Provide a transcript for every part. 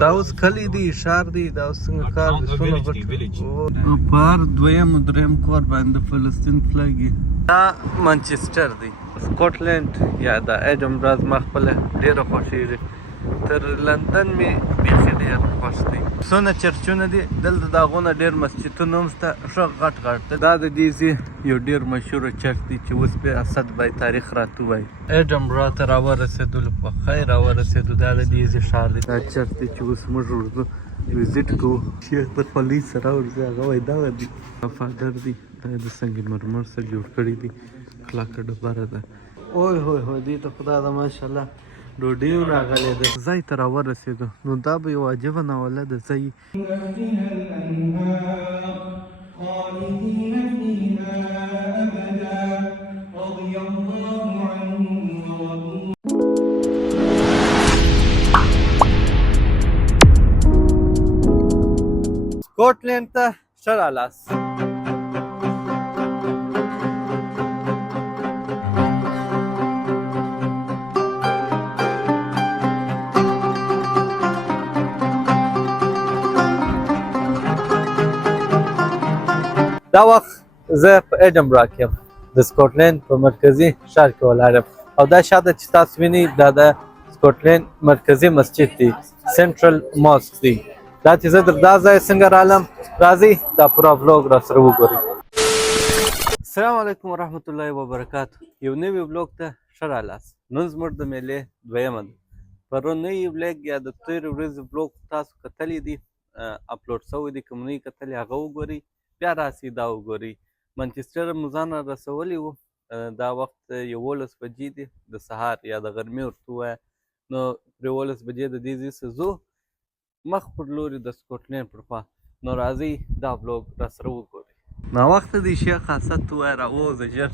دا اوس کلی دی ښار دی دا اوس څنګه کار دی څونه غټ په هر دویم او دریم کور باندې فلسطین فلګ دا منچسټر دی سکاټلند یا د ایډنبرا زما خپله ډېره خوښېږي تر لندن مې بیخي ډېر خوښ دی څونه چرچونه دي دلته د هغو نه ډېر مسجدونه هم شته ښه غټ غټ دی دا د دې ځای یو ډېر مشهوره چرچ دی چې اوس پرې اسد بای تاریخ راته ووایي ایډنبرا ته راورسېدلو په خیر راورسېدو دا د دې ځای ښار دی دا چرچ دی چې اوس موږ ورځو وزټ کوو شیخ د خولۍ سره ورځي هغه وایي دغه دی وفادر دی دا د سنگ مرمر سره جوړ کړی دی کلکه ډبره ده اوی هوی هوی دې ته خدا ده ماشاءالله ډوډۍ هم راغلی ده ځای ته راورسېدو نو دا به یو عجبه ناوله ده ځای سکاټلند ته ښه رالاست دا وخت زه په ایډنبرا کې یم د سکاټلند په مرکزي ښار کې ولاړ یم او دا شاته چې تاسو وینئ دا د سکاټلند مرکزي مسجد دی سنټرل ماسک دی دا چې زه در دا ځای څنګه رالم راځئ دا پوره ولوګ راسره وګورئ السلام علیکم ورحمت الله وبرکاتو یو نوي ولوګ ته ښه رالاست نن زموږ د میلې دویمه ده پرونی ولوګ یا د تېرې ورځې ولوګ تاسو کتلی دي اپلوډ شوی دی که مو نه یې کتلی هغه وګورئ بیا راسئ دا وګورئ منچسټر مو ځان را رسولی و دا وخت 11 بجې دي د سهار یا د غرمې ورته ووایه نو پر 11 بجې د دې ځای څخه ځو مخ پر لوري د سکاټلند پر خوا نو راځئ دا ولوګ راسره وګورئ ناوخته دی شیخ اسد ته ووایه راووځه ژر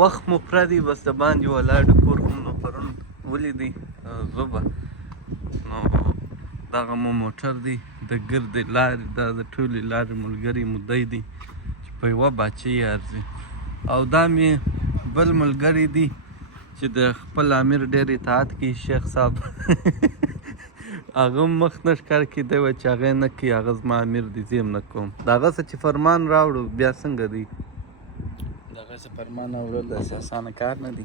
وخت مو پوره دی بس د باندې ولاړ کور هم نو پرون ولیدئ زه به نو دغه مو موټر دی د ګردې لارې دا د ټولې لارې ملګری مو دی دی چې په یوه باچه یې ارځي او دا مې بل ملګری دی چې د خپل امیر ډېر اطاعت کوي شیخ صاحب هغه هم مخ نه ښکار کېدی وه چې هغه یې نه کوي هغه زما امیر دی زه یې هم نه کوم د هغه څه چې فرمان راوړو بیا څنګه دی د هغه څه فرمان اورل داسې اسانه کار نه دی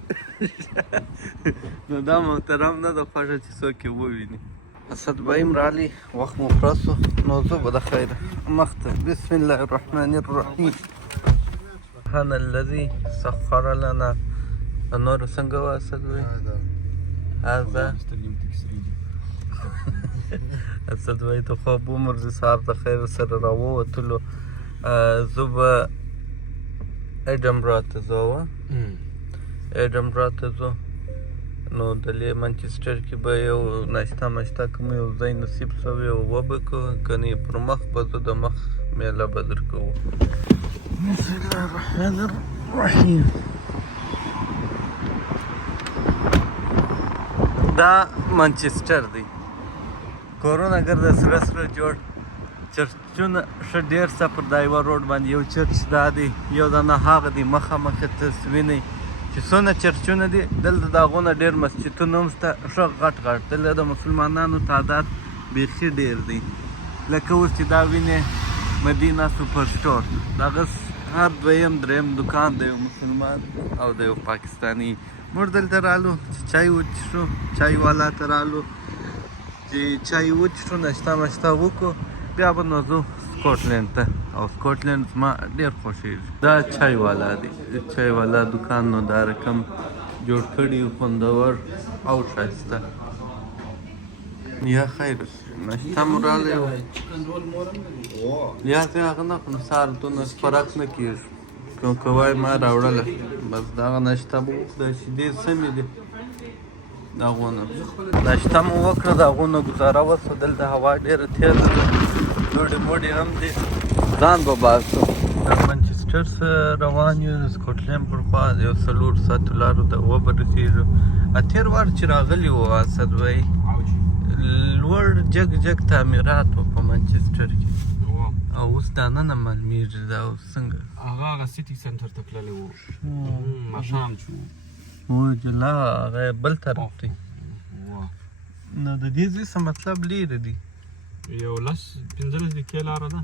نو دا محترم نه ده خوښه چې څوک یې وویني اسد بهیم رالی وخت مو پوره سو نو زه به د خیره مخته بسم الله الرحمن الرحیم سبحان الذي سخر لنا نور څنګه وه اسد بهی هذا اسد بهی ته خوب ومرځي سهار د خیر سره راووتلو زه به ایډنبرا ته ځو ایډنبرا ته ځو نو دلې منچسټر کې به یو ناشته ماشته که مو یو ځای نصیب شوی وبه کوو که نه پر مخ به زه د مخ میله به در کوو بسم الله الرحمن الرحیم دا منچسټر دی کورونه ګرده سره سره جوړ چرچونه ښه ډېر څه پر دا یوه روډ باندې یو چرچ دا دی یو دانه هغه دی مخامخ ته وینئ چې څونه چرچونه دي دلته د هغو نه ډېر مسجدونه هم شته ښه غټ غټ دلته د مسلمانانو تعداد بیخي ډېر دی لکه اوس چې دا وینې مدینه سوپر سټور د هغه هر دویم دریم دکان د یو مسلمان او د یو پاکستاني موږ دلته رالو چې چای وڅښو چای والا ته رالو چې چای وڅښو ناشته ماشته وکړو بیا به نو ځو سکاټلند ته او سکاټلند زما ډېر خوښېږي دا چای والا دی چای والا دکان نو دا رقم جوړ کړي خوندور او ښایسته یا خیر ناشته مو رالی و یا زه هغه نه خورم سهار دونه خوراک نه کېږي که وایي ما راوړله بس دغه ناشته به وکړو دا شیدې سمې دي د هغو نه ناشته مو وکړه د هغو نه ګزاره وسوه دلته هوا ډېره تېزه ده دوړې موړې هم دي ځان به باسو د منچسټر څخه روان یو د سکاټلند پر خوا د یو 4 ساعتو لارو ته وبرسېږو تېر وار چې راغلي وو اسد بهی لوړ جګ جګ تعمیرات وو په منچسټر کې او اوس دا ننه معلومېږي دا اوس څنګه هغه سیټي سنټر ته تللی وو ماښام شو او جلا هغه بل طرف دی نو د دې ځای څه مطلب لري دی یو 15 دقیقې لاره ده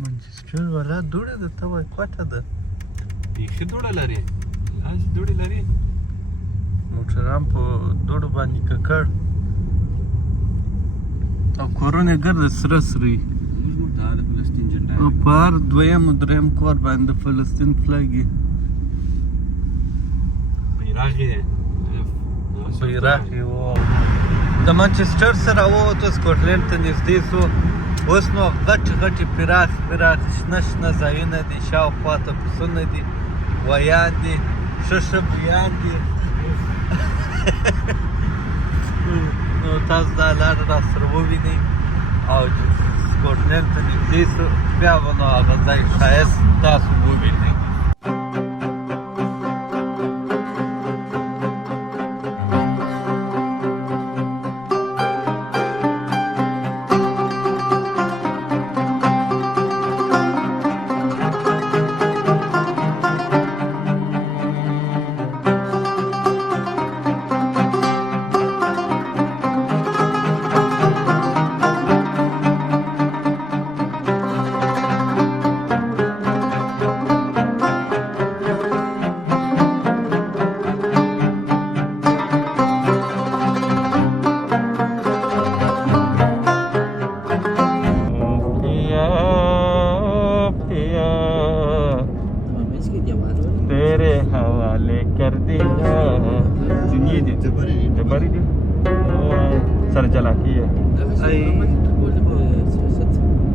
منچسټر والا دوړه ده ته وایي کوټه ده بیخي دوړه لري داسې دوړې لري موټران په دوړو باندې ککړ او کورونه ګرده سره سره وي او په هر دویم او دریم کور باندې د فلسطین فلګ وي بیرغ یې بیرغ یې و د منچسټر سره ووتو سکاټلند ته نږدې سو اوس نو غټې غټې پراخ شنه شنه ځایونه دي شاوخوا ته پسونه دي ویان دي ښه بویان دي نو تاسو دا لاره راسره ووینئ او سکاټلند ته نږدې سو بیا به نو هغه ځای ښایست تاسو ووینئ سره چلاکی ہے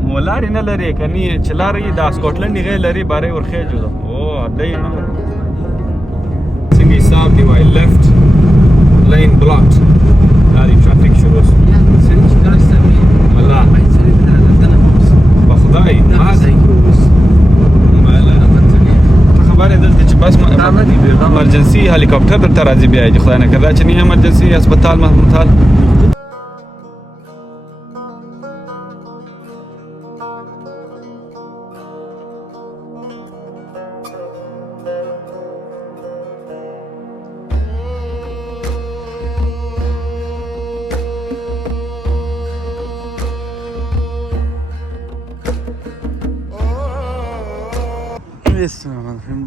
مولاری نه لري کني چې لارې د سکاټلند غي لري باره ورخه جوړ او دای نه څنګه حساب دی وای لیفت لین بلاکډ هاري ترافیک شروع والله بخدای خبره دلته چې بس امرجنسي هلیکاپټر درته راځي بیا چې خدای نه کړه چې نه امرجنسي هسپتال محمودال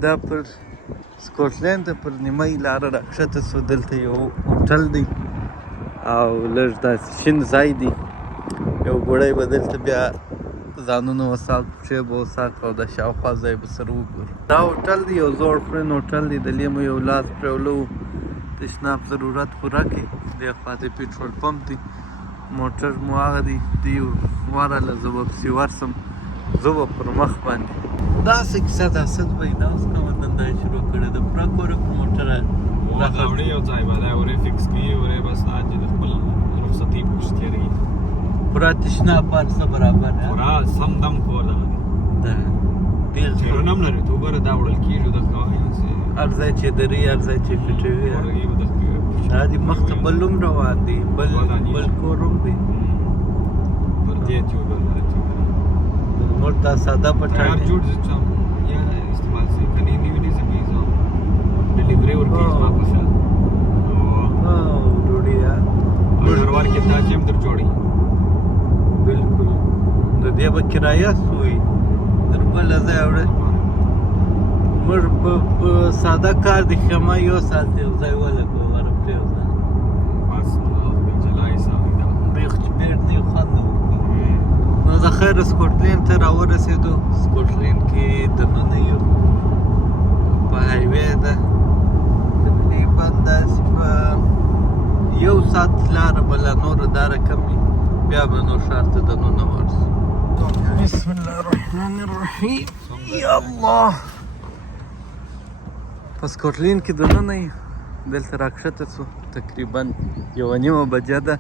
دا پر سکاټلند پر نیمه لاره راکښته سو دلته یو هوټل دی او لږ داسې شین ځای دی یو ګوړی به دلته بیا ځانونه وساک پښې به وساک او د شاوخوا ځای به سره وګورو دا هوټل دی یو زوړ فرین هوټل دی د لیمو یو لاس پرېولو تشناب ضرورت پوره کړي دې خوا د پیټرول پمپ دی موټر مو هغه دی دی ورله زه به پسې ورسم زه به پر مخ باندې داسې کیسه داسې به یې دا اوس کومه دنده یې شروع کړې ده پوره کورک موټره راوړي یو ځای باندې ورې فکس کړي ورې بس چې د خپل رخصتي پوښتنه کوي پوره تشناب هر څه برابر دی پوره سم دم کور ده ډېر چېرونه هم لري تو ګوره دا وړل کېږي د هر ځای چې دري هر ځای چې فټوي دا دي مخ ته بل هم روان دي بل کور هم دی پر دې تیوبل نور دا ساده پټان یار جوړ ځم یا استعمال سي کني نیو زبیزو ډیلیوری ورکیږي واپس او ډوډیا هروار کې دا چې هم در جوړي بالکل د دې به کرایه سوی در بل ځای اورې مر په ساده کار د خما یو ساعت یو ځای ولګو ورپې ځای بس جلای ساوي دا بیخ بیرته خاندو نو د خیر سکاټلند ته راورسېدو سکاټلند کې دننه یو په هایوې ده تقریبا داسې په یو ساعت لاره بله نوره دا رقم وي بیا به نو ښار ته دننه ورسو بسم الله الرحمن الرحیم یا الله په سکاټلند کې دننه یې دلته راکښته سو تقریبا 1:30 بجه ده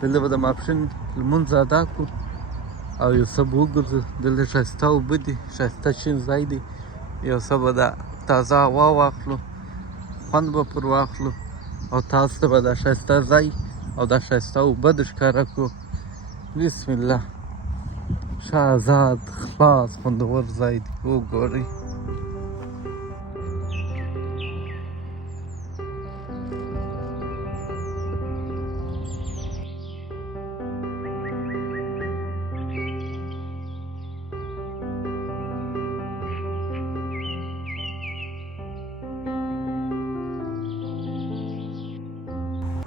دلته به د ماپښین لمونځ ادا کړو او یو څه به وګرځو دلته ښایسته اوبه دي ښایسته شین ځای دی یو څه به دا تازه هوا واخلو خوند به پر واخلو او تاسو ته به دا ښایسته ځای او دا ښایسته اوبه در ښکاره کړو بسم الله ښه ازاد خلاص خوندور ځای دی وګورئ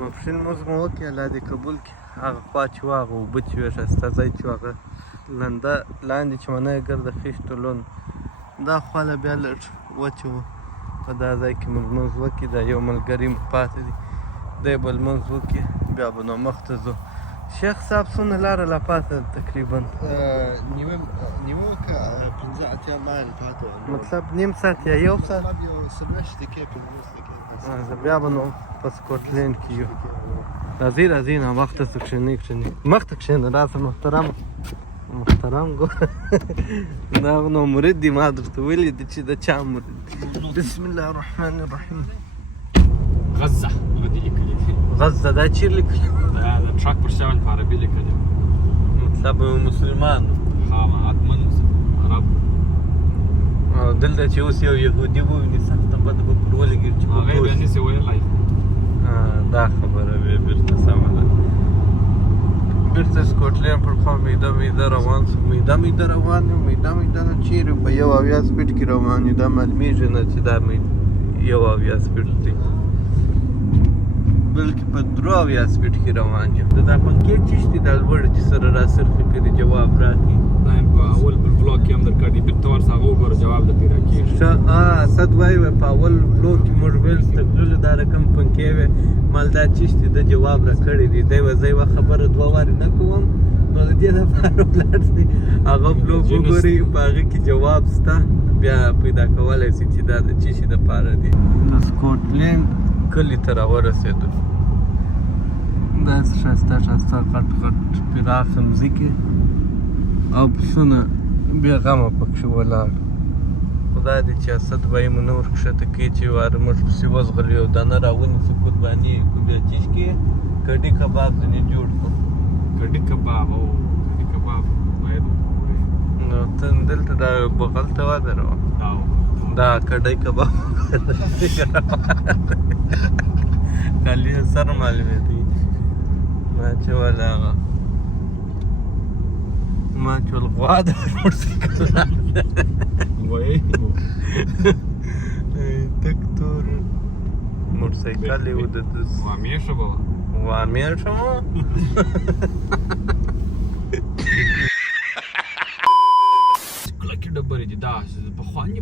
مفشین موز مو وکړي الله دې قبول کړي هغه خوا چې وه هغه اوبه چې وې ښایسته ځای چې وه هغه لنده لاندې چې منه یې ګرده خیشتو لوند دا خواله بیا لږ وچه وه په دا ځای کې موږ لمونځ وکړي دا یو ملګري مو پاتې دی دی به لمونځ وکړي بیا به نو مخته ځو شیخ صاحب څومره لاره لا پاته تقریبا نیمه که 15 اتیا مایل پاته مطلب نیم ساعت یا یو ساعت مطلب یو 15 دقیقې 15 دقیقې بیا به نو په سکاټلند کې یو راځئ راځئ ناوخته څه کښېنئ کښېنئ مخته کښېنه راسه محترم ګوره دا نو مرید دی ما درته ویلي دي چې د چا مرید دی بسم الله الرحمن الرحیم غزه دې لیکلي دي غزه دا چیرې لیکلي دا د ټرک پر شاوند په عربي لیکلي مطلب یو مسلمان حتما عرب او دلته چې اوس یو یهودي وویني سخته بده به پر ولګي چې په هغه بیا نسي ویلی دا خبره وې بیرته سمه ده بیرته سکاټلند پر خوا میده روان سو میده روان یم میده نه چیرې په 1 سپیډ کې روان یو دا معلومیږي نه چې دا 1 سپیډ دی بلکې په 3 سپیډ کې روان یم دا پنکیک چې شته د لوړ چې سره را سرخې کړي جواب راکړي دا هم په اول بلوګ کې هم درکړي بیرته ورسه هغه وګوره جواب درته راکېږي اسد وایي په اول بلوګ کې موږ ویل تقلیل دا رقم پنکې وې مال دا چې شته د جواب راکړي دی دی وځي وا خبره 2 واري نه کوم نو د دې لپاره ولاړ هغه بلوګ وګوري په هغه کې جواب شته بیا پیدا کولای شي چې دا د چی شي د پاره دی د سکاټلند کلی ته راورسېدو داسې ښایسته غټ پراخه مځکې او پسونه بې غمه پکښې ولاړ خدای دې چې اسد به یې مو نه ورکښته کړي چې واره موږ پسې وزغلو یو دانه راونیسو قرباني یې کړو بیا چیش کې کډي کباب ځینې جوړ کړو کډي کباب باید وګورې نو ته دلته دا بغل ته ودروه دا کډی کباب کالی سر معلومېدی ما چې ولا هغه ما چې ول غوا د موټرسایکل وایي تک تور موټرسایکل یې و د وامیشه به وامیشه مو کلکې ډبرې دي دا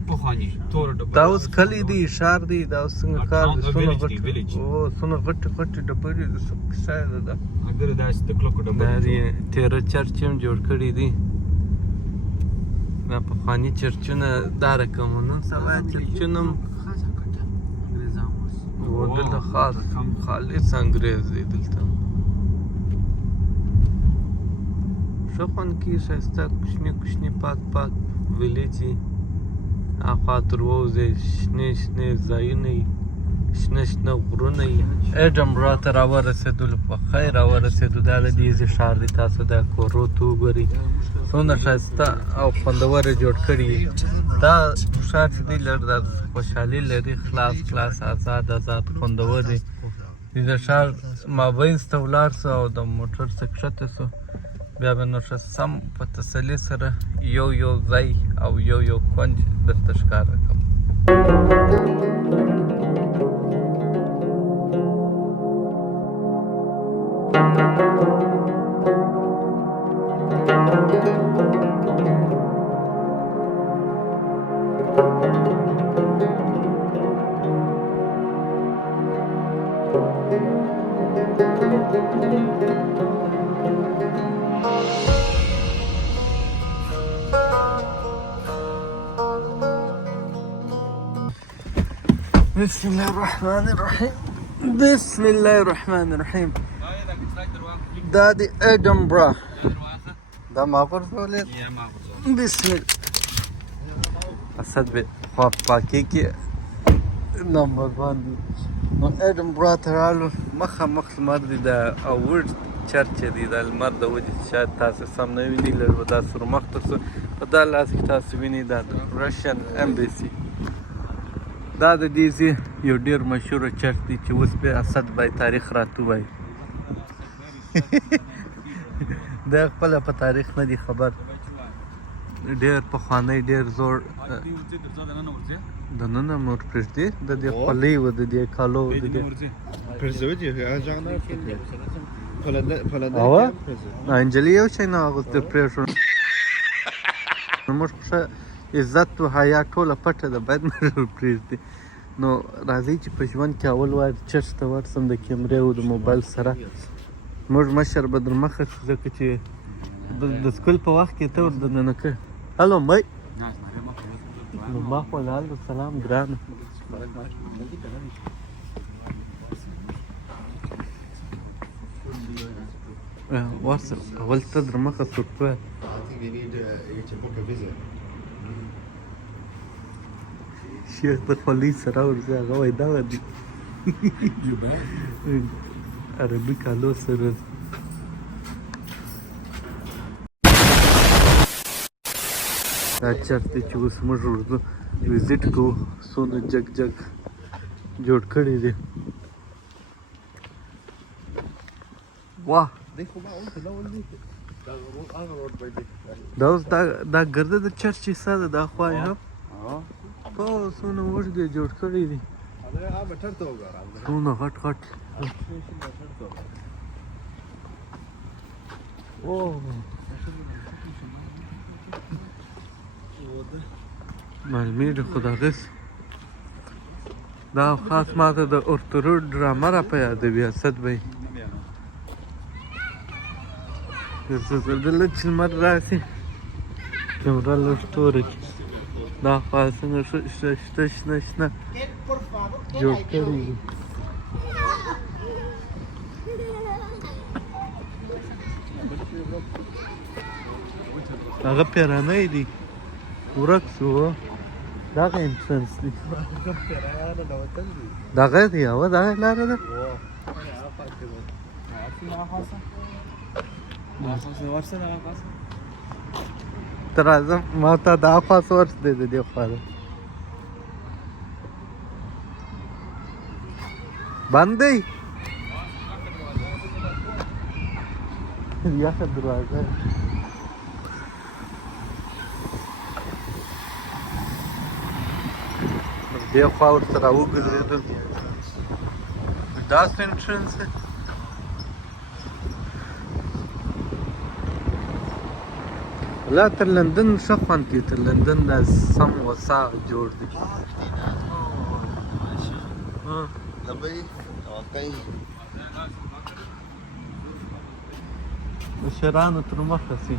پخواني تور ډبرې دا اوس کلی دی ښار دی دا اوس څنګه کار دی څونه غټ village. او څونه غټې ډبرې دي څه کیسه ده اگر داسې د کلکو دا ډبرې دی تیره چرچ هم جوړ کړي دي دا پخواني چرچونه دا رقم نن سبا چرچونه هم و دلته خالص انګریز دی دلته ښه خوند کوي ښایسته کوچني پاک ویلیج وي هاخوا تر ووځئ شنې ځایونه وي شنه غرونه وي ایډنبرا ته راورسېدلو په خیر راورسېدو دا لدیزې ښار دی تاسو دا کورو ته وګورئ څومره ښایسته او خوندور یې جوړ کړي دا ښار چې دی لږ دا خوشحالي لري خلاص آزاد خوندور دی د ښار مابینځ ته ولاړ سو او د موټر څخه کښته سو بیا به نو ښه سم په تسلي سره یو ځای او یو کونج درته ښکاره کړم بسم الله الرحمن الرحیم دا دی ایډنبرا دا ما ورسولې بسم الله اسد به خوا پاکي کې نمبر 1 نو ایډنبرا ته رالو مخ لمر دی دا اوورډ چرچ دی دا لمر د وجې شاید تاسو سم نه وینئ لږ به دا سره مخ ته سو په دا لاس کې تاسو وینئ دا د رشین امبیسي دا د دې ځای یو ډېر مشهوره چرچ دی چې اوس به اسد بای تاریخ راته وایي دا خپله په تاریخ نه دی خبر ډېر پخوانی ډېر زوړ دننه مور پرېږدي د دې خولۍ و د دې کالو د دې پرزه ودی هغه نه اوه انجلی یو شي نه اغوسته پرېښو موږ ښه عزت و حیا ټوله پټه ده باید مې پرېږدي نو راځئ چې په ژوند کې اول وار چرچ ته ورسم د کیمرې او د موبایل سره موږ مشر به در مخه شو ځکه چې د سکول په وخت کې ته ور دننه که هلو مۍ نو ما خو وعلیکم السلام ګرانه ورسه اول ته در مخه سوکوه شیخ د خولۍ سره ورځي هغه وایي دغه دي عربي کالو سره دا چرته چې اوس موږ ورځو وزټ کوو څونه جګ جګ جوړ کړي دي واه دا اوس دا ګرده د چرچ حصه ده دا خوا یې هم په څونه اوږد یې جوړ کړي دي څونه غټ غټ معلومیږي خو دغس دا خاص ماته د ارتروډ ډرامه را په یادوي اسد بی زلزله چې لمر راسي کیمره لږ توره کړي دا خوا څنګه شته شنه شنه جوړ کړي دي هغه پیرانی دی ورک شو دغه انټرنس دی دغه دی او دغه لاره ده تر اعظم ما ته دا خاص ورس دی د دې خوا ده بند دی یخه دروازه دې خوا ورته راوګرځېدل داسې انټرنس دی لا تر لندن ښه خوند کوي تر لندن دا سم وسا جوړ دی مشرانو تر مخه سي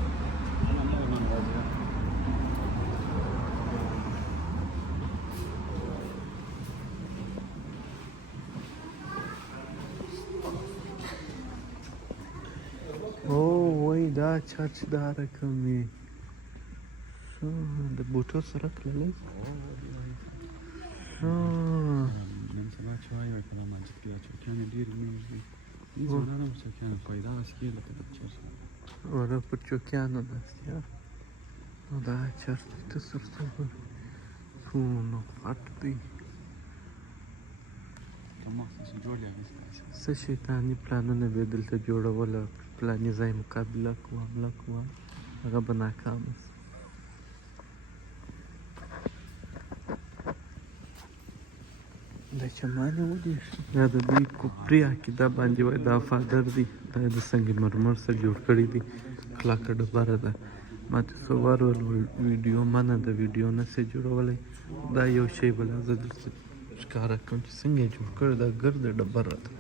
دا چرچ دا رقم وي د بوټو سره تللی نن سبا چې وایي په دا مسجد کې چوکیانې ډېرې مېږ دي هېڅ ونه نه چوکیانې خو یې دغسې کې لکه د چرچ وره پر چوکیانو داسې نو دا چرچ دی ته سرته ګوره څونه غټ دی څه شیطاني پلانونه به یې دلته جوړوله فلاني ځای مقابله کوه حمله کوه هغه به ناکامه سي دا چمانې ودېښ دا د دوی کفري عقیده باندې وایي دا فادر دی دا یې د سنگ مرمر سره جوړ کړی دی کلکه ډبره ده ما ته څو وار وویل ویډیو منع ده ویډیو نه سي جوړولی دا یو شی بله زه درته ښکاره کوم چې څنګه یې جوړ کړی دا ګرده ډبره ده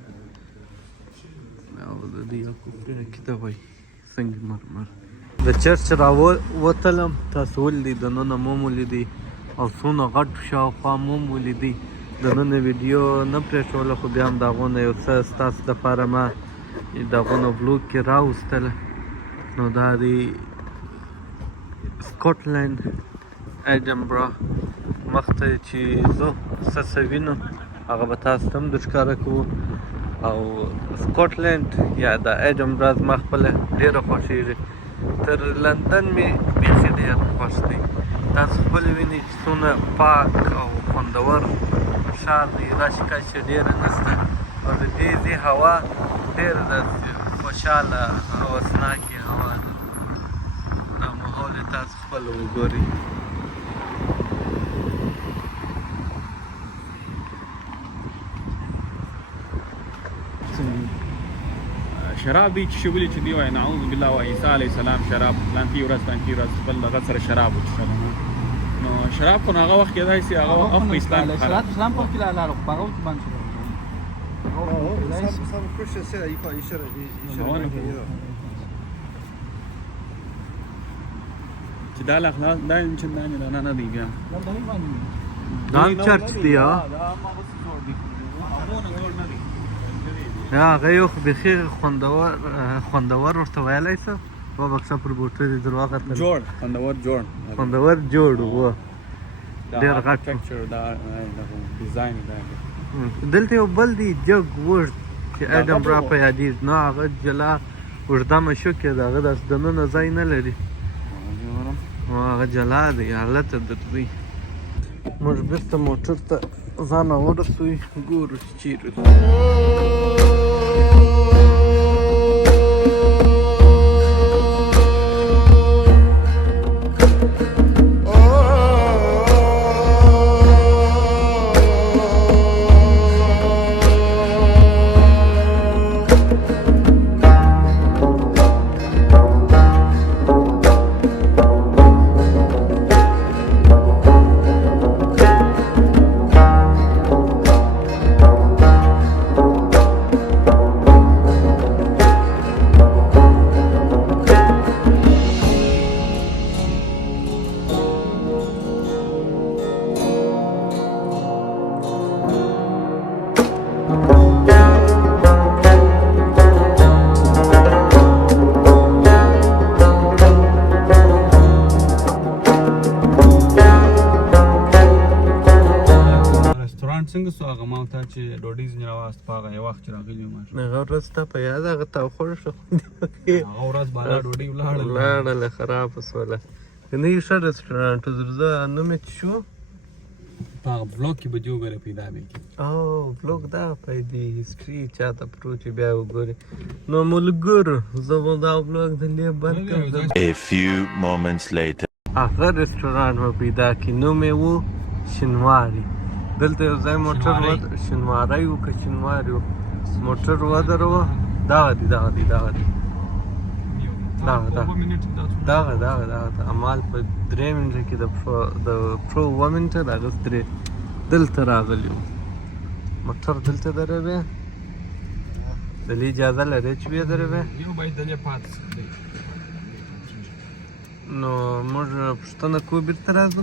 او د دې یو کفري عقیده وایي سنگ مرمر د چرچ راووتلم تاسو ولیدئ دننه مو ولیدئ او څونه غټ شاوخوا مو ولیدئ دننه ویډیو نه پرېښوله خو بیا هم د هغو نه یو څه ستاسو دپاره ما د هغو نه ولوګ کې راوستله نو دا دی سکاټلند ایډنبرا مخ ته چې زه څه وینو هغه به تاسو ته هم درښکاره کوو او سکاټلند یا د ایډنبرا زما خپله ډېره خوښېږي تر لندن مې بیخي ډېر خوښ دی تاسو خپله وینئ چې څومره پاک او خوندور ښار دی رش کش ډېره نشته او د دې ځای هوا ډېره داسې خوشحاله هوسناکې هوا ده دا ماحول یې تاسو خپله وګورئ شراب دی چې ولې چې دی وای نعوذ بالله و عیسی علیه السلام شراب لانتی ورځ خپل دغه سره شراب وڅښل نو شراب خو هغه وخت کې دای سي هغه په اسلام کې اسلام په کې لا لاره په هغه باندې Sam proszę się i pa jeszcze raz. چې دا اخلاق دا چې نه دی بیا دا چرچ دی ها یا هغه یو بخیر خوندور ورته ویلی څه په بکسه پر بوټو دي درواغ ته جوړ خوندور جوړ و ډېر غټ دا ډیزاین دا دلته یو بل دی جګ وږد چې ایډنبرا په یادېږي نو هغه جلا اوږده مشوکې د هغه داسې دننه ځای نه لري هغه جلا دی هلته درځي موږ بېرته موټر ته ځان ورسوي ګورو چې چیرې ده څنګه سو هغه ما ته چې ډوډۍ ځنې راواست په هغه یو وخت چې راغلی وم هغه ورځ ستا په یاد هغه تا خوړ شو هغه ورځ بالا ډوډۍ ولاړله خرابه سوله که نه یې ښه رسټورانټ و زه نوم یې څه شو په هغه بلاک کې به دې وګوره پیدا مې کړي او بلاک دغه پیدې هسټري چاته پروت چې بیا وګورې نو ملګرو زه به دا بلاک د لې بند کړم A few moments later. هغه رسټورانټ مې پیدا کړي نوم یې و شینواري دلته یو ځای موټر شینواری و که شینواري و موټر ودروه دغه دی دغه امال په 3 منټه کې د پرو 1 منټه دغه 3 دلته راغلی و موټر دلته دروي دلې اجازه لري چې بیا دروي یو باید دلې پاتې نو موږ پوښتنه کوو بیرته راځو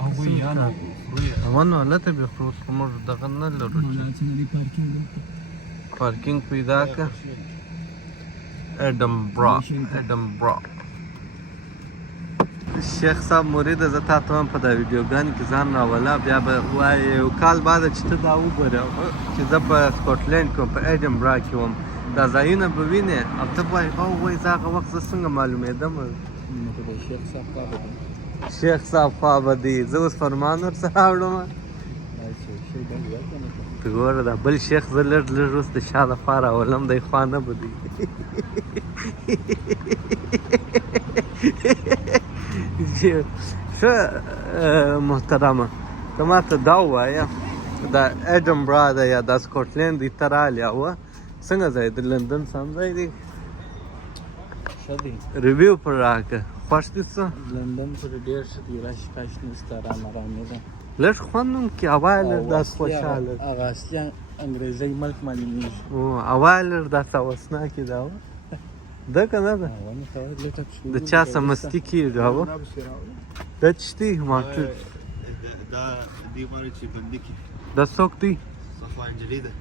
ونه هلته بیا خو اوس خو موږ دغه نه لرو چې پارکینګ پیدا کړه ایډنبرا شیخ صاحب مرید زه تا ته هم په دا ویډیوګانو کې ځان راوله بیا به وایې یو کال بعد چې ته دا وګورې چې زه په سکاټلینډ کې وم په ایډنبرا کې وم دا ځایونه به وینې او ته به وایې زه هغه وخت زه څنګه معلومېدم شیخ صاحب خوا به دی زه اوس فرمان ورسره وړم ته ګوره دا بل شیخ زه لږ اوس د شا دخوا راولم دی خوا نه به دی ښه محترمه ته ما ته دا ووایه دا ایډنبرا ده یا دا سکاټلینډ دی ته رالې وه څنګه ځای د لندن سم ځای دی ریویو پر راکړه خوښ دي څه لندن پر ډېر ښه دی رش کش نشته رامه ده لږ خوند هم کې هوا یې لږ داسې خوشحاله هغه اصلي انګریزي ملک معلومېږي هوا یې لږ داسې هوسناکې ده هوا ده که نه ده د چا څه مستي کېږي هوا دا چشتي ماټر Da دی ماره چې بندي کې دا څوک دی صفا انجلي ده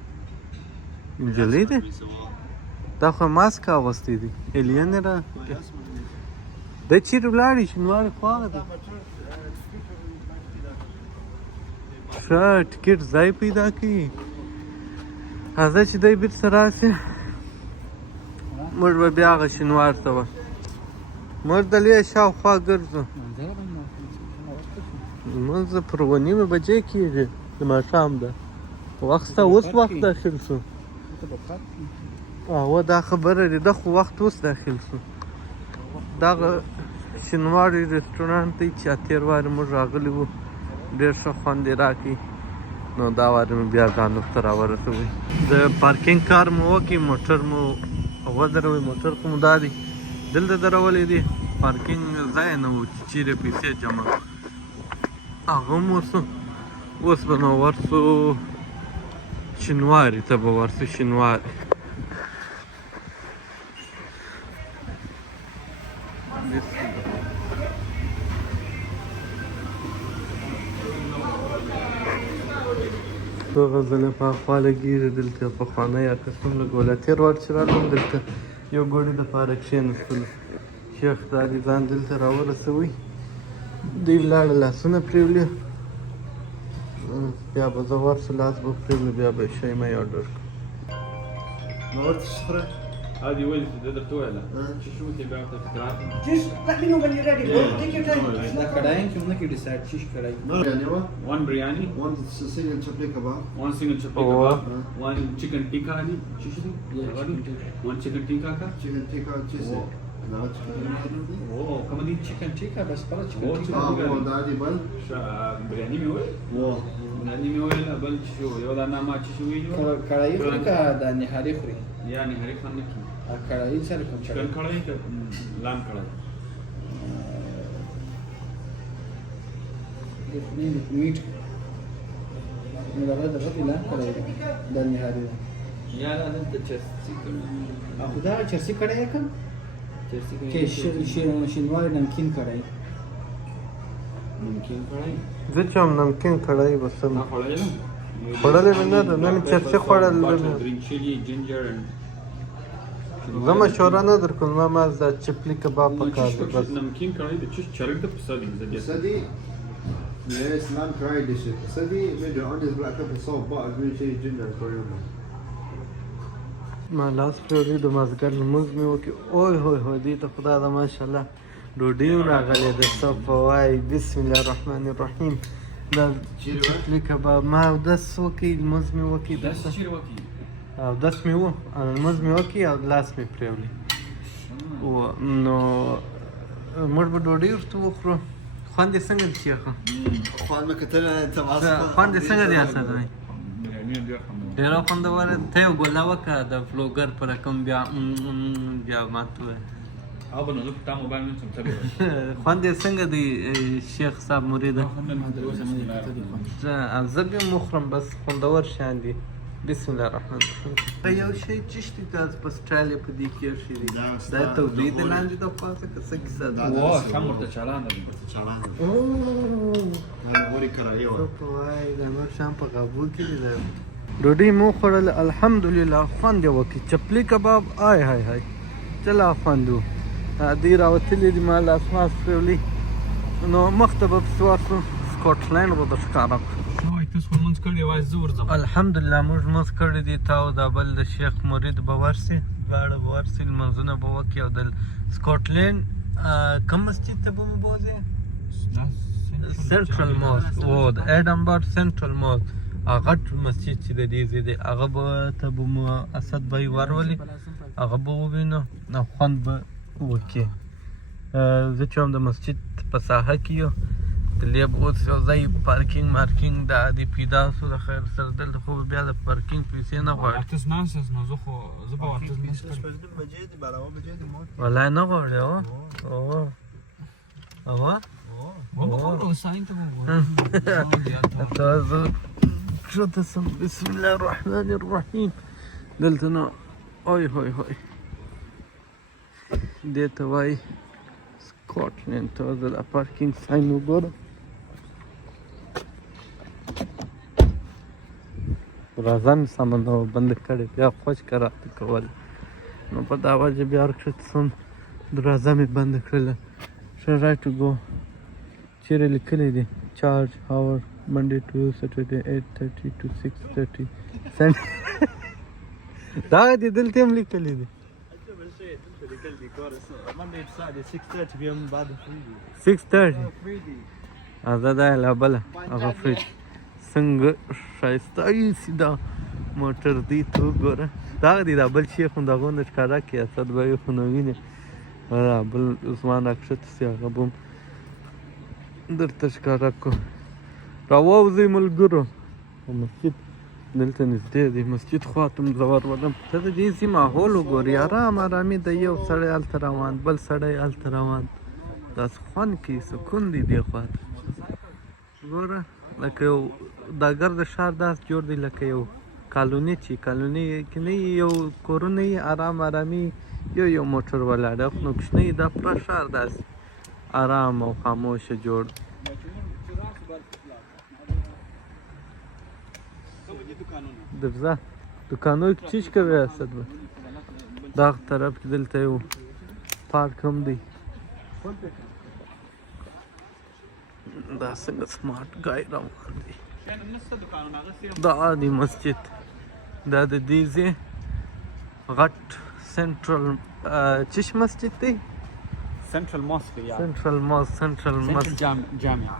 نجلۍ ده دا خو ماسک اغوستی دی الین را دا چیرې ولاړې شینواري خوا ده ښه ټکټ ځای پیدا کړي راځه چې دی بیرته راسي موږ به بیا هغه شینوار ته به موږ دلې شاوخوا ګرځو لمونځ پر 9 بجې کېږي د ماښام ده وخت سته اوس وخت داخل شو اوه دا خبره دی ده خو وخت اوس داخل شو دغه شینواري رسټورانټ دی چې تېر وارې موږ راغلي وو ډېر ښه خوند یې راکړي نو دا وارې مې بیا ځان ورته راورسوئ د پارکینګ کار مو وکړي موټر مو ودروي موټر کوم دا دی دلته درولې دي پارکینګ ځای نه و چې چیرې پیسې جمع کړو هغه هم اوس به نو ورسو شینواري ته به ورسو شینواري دغه ځله په خوا لګېږي دلته پخوانی اکسم له ګولتي روډ چې رالم دلته یو ګوړي دپاره کښېنستلو شیخ د علي ځان دلته راورسوي دوی ولاړه لاسونه پرېولي بیا به زه ورسو لاس به پرېولو بیا به شی مې اورډر کړو ما ورته شخره هذه وين درت ولا شو تبع تفكرات Just let me know when you're ready, bro. Take your time. دا کړای چې موږ کې ډیسایډ شي کړای No, يعني هو one biryani one single chapli kebab. one single chapli Oh. kebab one chicken tikka هذه شو one chicken tikka का Chicken tikka cheese. لا chicken tikka. اوه كم دي چیکن ټیکا بس پر Oh, چیکن ټیکا هو ده عادي بل. برياني مي وين هو برياني مي وين بل شو يودا نما شو ويجو کړای خوري کا د نهاري خوري يعني هري خان کی کړای سره کوم चिकन कढ़ाई का लाम कढ़ाई میټ نو دا د غوډه لا کړای د نهاري या لا انت تشسي اخو دا چرسي کړای کوم تشسي کې شینواري نمکین کړای ممكن कढ़ाई زه چې هم نمکین کړی بسم ما خوړلې نو خوړلې مې نه ده نن چرچې خوړل green chili ginger and زه مشوره نه درکوم ما دا چپلی کباب پکار دی بس نمکین کړای د چش چرګ د پسادي زدي Sadi. Yes, lamb curry dish. Sadi made your onions, black pepper, salt, butter, green chili, ginger, and coriander. ما لاس پرېولي د مازدیګر لمونځ مې وکړي اوی هوی هوی دې ته خدای ده ماشاءالله ډوډۍ هم راغلې ده صف وایي بسم الله الرحمن الرحیم دا چپلی کباب ما اودس وکړي لمونځ مې وکړي داس چیر وکی اودس مې و لمونځ مې وکړي او لاس مې پرېولي نو موږ به ډوډۍ ورته وخورو خوند یې څنګه دی شیخه Juan me katana tabasco. خوند یې څنګه دی اسد بھائی برياني ډیر خوند ډېره خوندوره ته یو ګوله وکړه د فلوګر په رقم بیا بیا ماته ووایه او بنو لو تاسو باندې څه تبه خوند یې څنګه دی شیخ صاحب مریده زه بیا مخورم بس خوندور شیان دي بسم الله الرحمن الرحیم یو شی چشتي تاسو په سټایل یې په دې کې ایښی دی دا تودې د لاندې د پاسه که څه کیسه ده واه شام ورته چالان دي Chalana. اوه Ori karayo. وای دا نور شام په غابو کې دی دا ډوډۍ مو خوړل الحمدلله خوند یې وکړي چپلی کباب آی های های چلا خوند و دی راوتلي دي ما لاس ماس پرېولي نو مخ ته به پسې ورسو سکاټلینډ به درته ښکاره کړو وای تاسو مونږ کړی وای زور زم الحمدلله موږ لمونځ کړی دی تا او دا بل د شیخ مرید به ورسي دواړه به ورسي لمونځونه به وکړي او د سکاټلینډ کوم مسجد ته به مو بوځې سنټرل موسک او د ایډنبرګ سنټرل موسک هغه مسجد چې د دې ځای دی هغه به ته به مو اسد بھائی ورولي هغه به ووینو او خوند به وکړي زه چې هم د مسجد په ساحه کې یو دلې به اوس یو ځای پارکینګ مارکینګ د عادي پیدا سو د خیر سره دلته خو بیا د پارکینګ پیسې نه غواړي تاسو ناسس نو زه خو زه به ورته Bajedi, barawa bajedi mo. والله نه غواړي او وبه خو ساين ته تازه شو سم بسم الله الرحمن الرحیم دلته نو اوی هوی هوی دې ته وایي سکاټلینډ ته زه د پارکینګ ساین وګورم راځه مې سامان بند کړی بیا خوش کراته کول نو په دا وجه بیا ورکښته سم دروازه مې بند کړله ښه رایټ ټو ګو چیرې لیکلی دی چارج هاور منډے ټو سټرډے 8:30 to 6:30 دغه دې دلته هم لیکلی دی Monday to Saturday, 6:30 p.m. بعد free. 6:30 دا دا لا بله هغه فریج څنګه ښایسته ایسي دا موټر دی ته وګوره دغه دی دا بل شیخ هم دغه نه ښکاره کړي اسد به خو نه وینې بل عثمان راکښته سي هغه به هم درته ښکاره کړو راووځئ ملګرو مسجد دلته نږدې دی مسجد خواته م زه ورولم ته د دې ځي ماحول وګورې ارام ارامي د یو سړی هلته روان بل سړی هلته روان داسې خوند کوي سکون دی دې خواته ګوره لکه یو دا ګرد ښار داسې جوړ دی لکه یو کالوني چې کالوني کې نه یو کورونه یې ارام ارامي یو موټر ولاړ نو کوچنی دا پوره ښار داسې ارام او خاموشه جوړ درځه دکانو کې چیز کوي اسد به دا طرف کې دلته یو پارک هم دی دا څنګه سمارټ ګای روان دی دا دی مسجد دا د دې ځای غټ سنټرل چیش مسجد دی سنټرل ماسک یا سنټرل مسجد جامع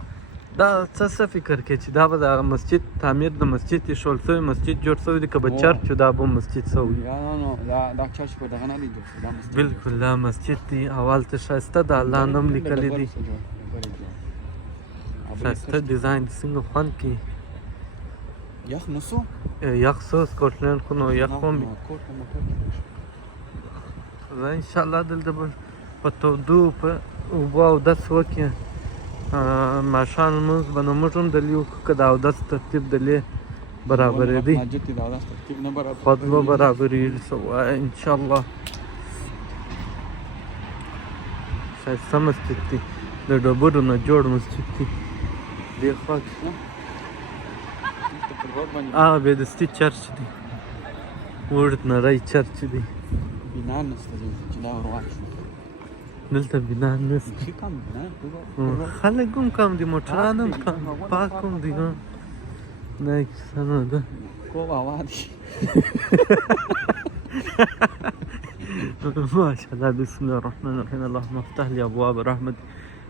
دا څه فکر کې چې دا به د مسجد تعمیر د مسجد شول شوی مسجد جوړ شوی دی که به چرچ دا به مسجد شوی یا نو دا چرچ په دغه نه دی جوړ شوی دا مسجد بالکل دا مسجد دی اول ته ښایسته د الله نوم لیکلی دی ښایسته ډیزاین څنګه خوند کوي یخ نسو یخ څه سکاټلند خو نو یخ هم زه انشاءالله دلته به په تودو په اوبه اودس وکړي ماښام لمونځ به نو موږ هم دلې وکړو که د اودس ترتیب دلې برابرېدی خود به برابرېږي څه وایه انشاءالله ښایسته مسجد دی د ډبرو نه جوړ مسجد دی دې خوا کې بېدستي چرچ دی اوږد نری چرچ دی بنا نشته چې دا روان شو دلته بنا نشته خلک هم کم دي موټران هم کم پاک هم دي دا کیسه نه ده کوم هوا دي ماشاءالله بسم الله الرحمن الرحیم اللهم افتح لي ابواب رحمتك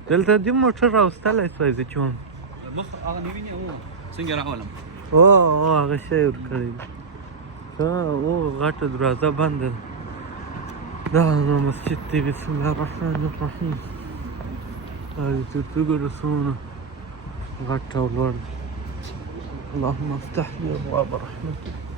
دلته دې موټر راوستلی سوی زه چې وم مخ هغه نه ویني څنګه راولم هغه شی ورکړی غټه دروازه بنده ده دا نو مسجد دی بسم الله الرحمن الرحیم ترتیب رسولونه غټ او لوړ دی اللهم افتح لي ابواب رحمتك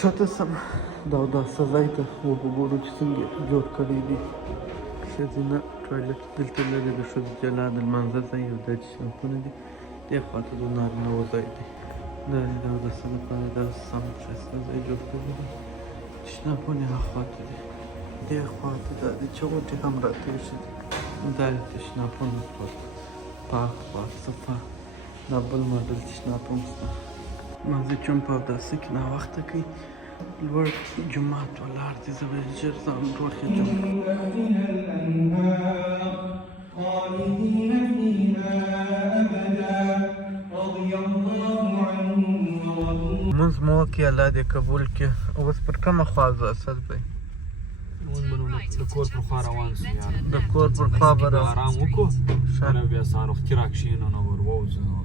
ښکته سم دا اوداسه ځای ته وګورو چې څنګه جوړ کړی دی ښځینه ټوایلټ دلته لري د ښځو جلا د لمانځه ځای او دا چې شامپونه دي دې خواته د نارینهوو ځای دی دا د اوداسه لپاره دا سم ښایسته ځای جوړ کړی دی تشنابونه هغه خواته دي دې خواته دا د چوټې هم راتېر دي دا د تشنابونه پاک صفا دا بل ماډل تشناب هم شته مازې چون په اوداسه کې ناوخته کوي لوړ جومات ولاړ دی زه به ژر ځان روډ خېږم لمونځ مو وکړي الله دې قبول کړي اوس پر کومه خوا ځو اسد بی د کور پر خوا روان سو د کور پر خوا به آرام وکړو بیا سهار وختي راکښېنو نو ور ووځو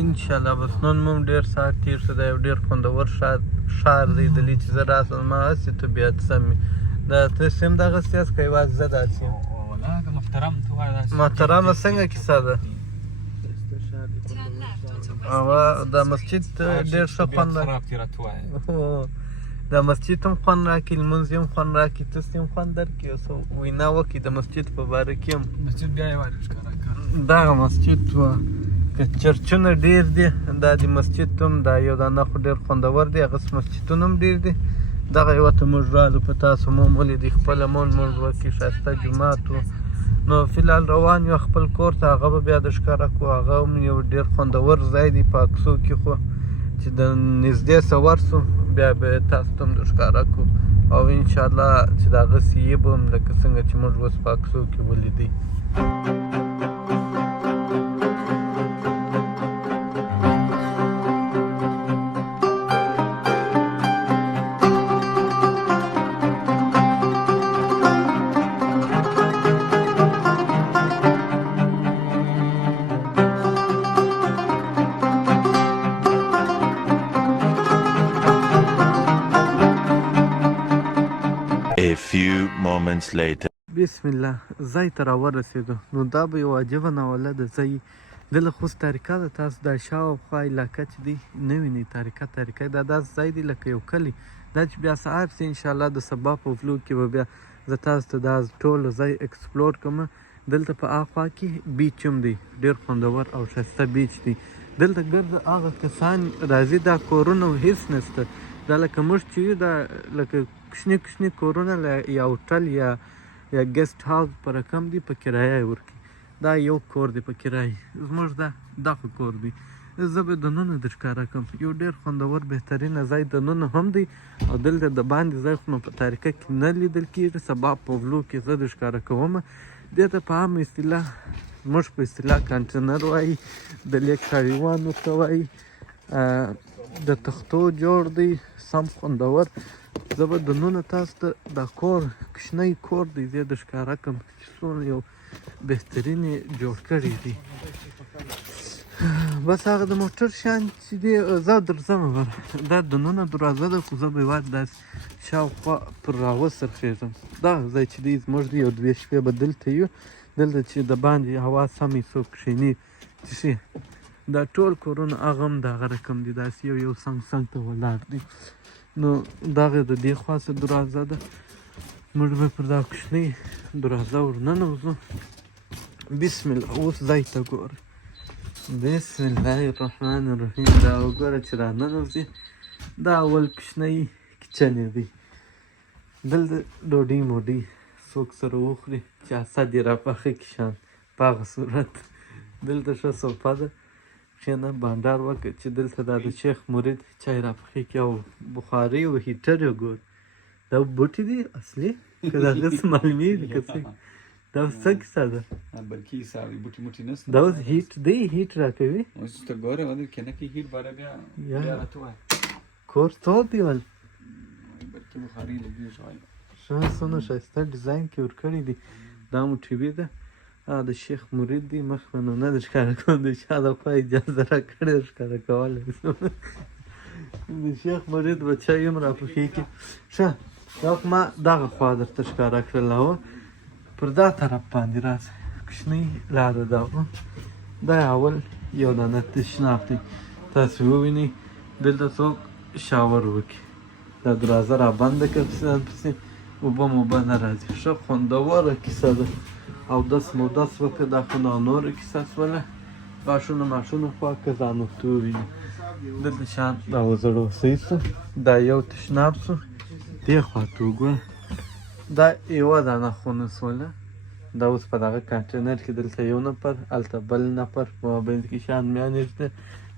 انشاءالله بس نن مو ډېر ساعت تېر شو دا یو ډېر خوندور ښار دی دلې چې زه راسم ما هسې طبیعت سم وي دا تاسې هم دغسې یاست که یوازې زه داسې یم محترمه څنګه کیسه ده دا مسجد ډېر ښه خوند دا مسجد هم خوند راکړي لمونځ هم خوند راکړي تاسې هم خوند درکړي یو څه وینا وکړي د مسجد په باره کې هم مسجد بیا یې وایي دغه مسجد وه که چرچونه ډېر دي دا د مسجد ته هم دا یو دانه خو ډېر خوندور دی هغسې مسجدونه هم ډېر دي دغه یوه ته موږ رالو په تاسو مو هم ولیدئ خپله مونځ وکړي ښایسته جومات و نو فلحال روان یو خپل کور ته هغه به بیا د ښکاره کړو هغه هم یو ډېر خوندور ځای دی په اکسو کې خو چې د نږدې سور سو بیا به یې تاسو ته هم د ښکاره کړو او انشاءالله چې د هغه سیې به هم لکه څنګه چې موږ اوس په اکسو کې ولیدئ A few moments later. بسم الله ځای ته راورسېدو نو دا به یو عجبه ناولده ځای دله خو اوس تاریکه ده تاسو دا شاوخوا علاقه چې دی نه وینئ تاریکه دا داسې ځای دی لکه یو کلی دا چې بیا سهار سي انشاءالله د سبا په وفلوګ کې به بیا زه تاسو ته دا ټول ځای اکسپلور کوم دلته په هاخوا کې بیچ هم دی ډېر خوندور او ښایسته بیچ دی دلته ګرده هغه کسان راځي دا کورونه هېڅ نشته دا لکه موږ چې یو دا لکه کوچني کورونه یا هوټل یا ګیسټ هاوس په رقم دی په کرایه یې ورکړي دا یو کور دی په کرایه زموږ دا خو کور دی زه به دننه در ښکاره کړم یو ډېر خوندور بهترینه ځای دننه هم دی او دلته د باندې ځای خو نو په تاریکه کې نه لیدل کېږي سبا په وفلو کې زه در ښکاره کومه دې ته په عامه اصطلاح موږ په اصطلاح کانټینر وایي د لیک کاریوان ورته وایي د تختو جوړ دی سم خوندور زه به دننه تاسو ته دا کور کوچنی کور دی زه در ښکاره کړم چې څومره یو بهترین یې جوړ کړی دی بس هغه د موټر شیان چې دی زه درځم دا دننه دروازه ده خو زه به یوازې داسې شاوخوا پر راوڅرخېږم دغه ځای چې دی زموږ دی یو 2 شپې به دلته یو دلته چې د باندې هوا سمې څوک کښېني څښي دا ټول کورونه هغه هم د هغه رقم دي داسې یو څنګ ته ولاړ دي نو دغه د دې خوا څه دروازه ده موږ به پر دا کوچنۍ دروازه ورننوځو بسم الله اوس ځای ته ګوره بسم الله الرحمن الرحیم دا وګوره چې راننوځي دا اول کوچنی کچن دی دلته ډوډۍ موډۍ څوک سره وخوري چې اسد یې راپاخه کړي شان په هغه صورت دلته ښه صوفه ده کښېنه بانډار وکړه چې دلته دا د شیخ مرید چای راپخې کړي او بخاري او هیټر یې ګور دا بوټي دي اصلي که د هغه څه معلومېږي که څه دا اوس څه کیسه ده بلکې حسابي بوټي موټي نشته دا اوس هیټ دی هیټ راکوي اوس ته ګوره ولې کنه کې هیټ باره بیا راته وایي کور تود دی ول بلکې بخاري لګېږي وایي ښه څومره ښایسته ډیزاین کې ورکړی دی دا مو ټي وي ده د شیخ مرید دی مخ به نو نه در ښکاره کوم د چا د خوا اجازه راکړې در ښکاره کولی شم د شیخ مرید به چای هم راپخې کړي ښه دا ما دغه خوا درته ښکاره کړله وه پر دا طرف باندې راسه کوچنۍ لاره ده دا اول یو دانه تشناب دی تاسې ووینئ دلته څوک شاور وکړي دا دروازه رابنده کړه پسې اوبه موبه نه راځي ښه خوندوره کیسه ده او دس وکړه دا خو نوره کیسه شوله غاښونه ماشونه خوا که ځان ورته وویني دلته شان دا وزړوسی سو دا یو تشناب سو دې خوا ته وګوره دا یوه دانه خونه سوله دا اوس په دغه کانټینر کې دلته یو نفر هلته بل نفر په مابین کې شان میانې شته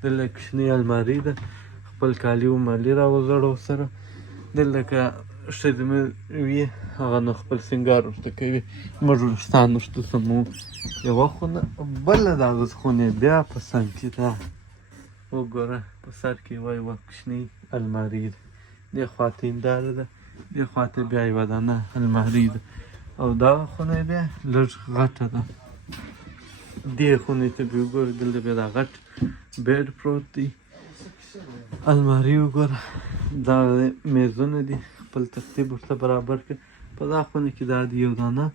دلته کوچنۍ المارۍ ده خپل کالي و مالي راوزړو سره دلته که ښځې مې وي هغه نو خپل سینګار ورته کوي موږ ویښتان ورته سمو یوه خونه بله د هغه خونې بیا په څنګ کې ده وګوره په سر کې یوه کوچنۍ المارۍ ده دې خوا ته هنداره ده دې خوا ته بیا یوه دانه المارۍ ده او دغه خونه بیا لږ غټه ده دې خونې ته بیا وګوره دلته بیا دا غټ بیډ پروت دی المارۍ وګوره دا میزونه دي خپل ترتیب ورته برابر کړه په دا خونه کې دا د یو دانه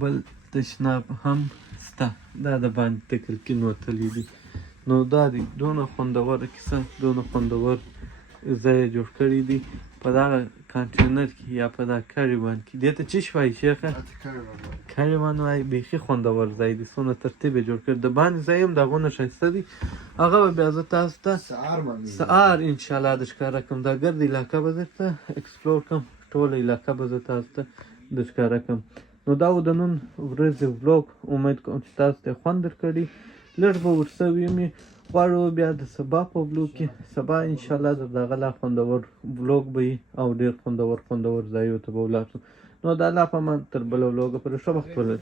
بل تشناب هم شته دا د باندې تکلکین وتلی دي نو دا دی دونه خوندوره کیسه دونه خوندور ځای یې جوړ کړی دی په دغه کانټینر کې یا په دا کاریوان کې دې ته څه وایي شیخه کاریوان وایي بیخي خوندور ځای دی څونه ترتیب یې جوړ کړی د باندې ځای هم دغونه ښایسته دی هغه به بیا زه تاسو ته سهار انشاءالله د ښکاره کوم دا ګرد علاقه به درته اکسپلور کوم ټوله علاقه به زه تاسو ته د ښکاره کوم نو دا و د نن ورځې ولوګ امید کوم چې تاسو ته خوند درکړي لږ به ورسوي مې غواړو بیا د سبا په ولوګ کې سبا انشاءالله د دغه لا خوندور ولوګ به وي او ډېر خوندور ځایو ته به ولاړ شو نو د الله په امان تر بله ولوګه پورې ښه وخت ولرئ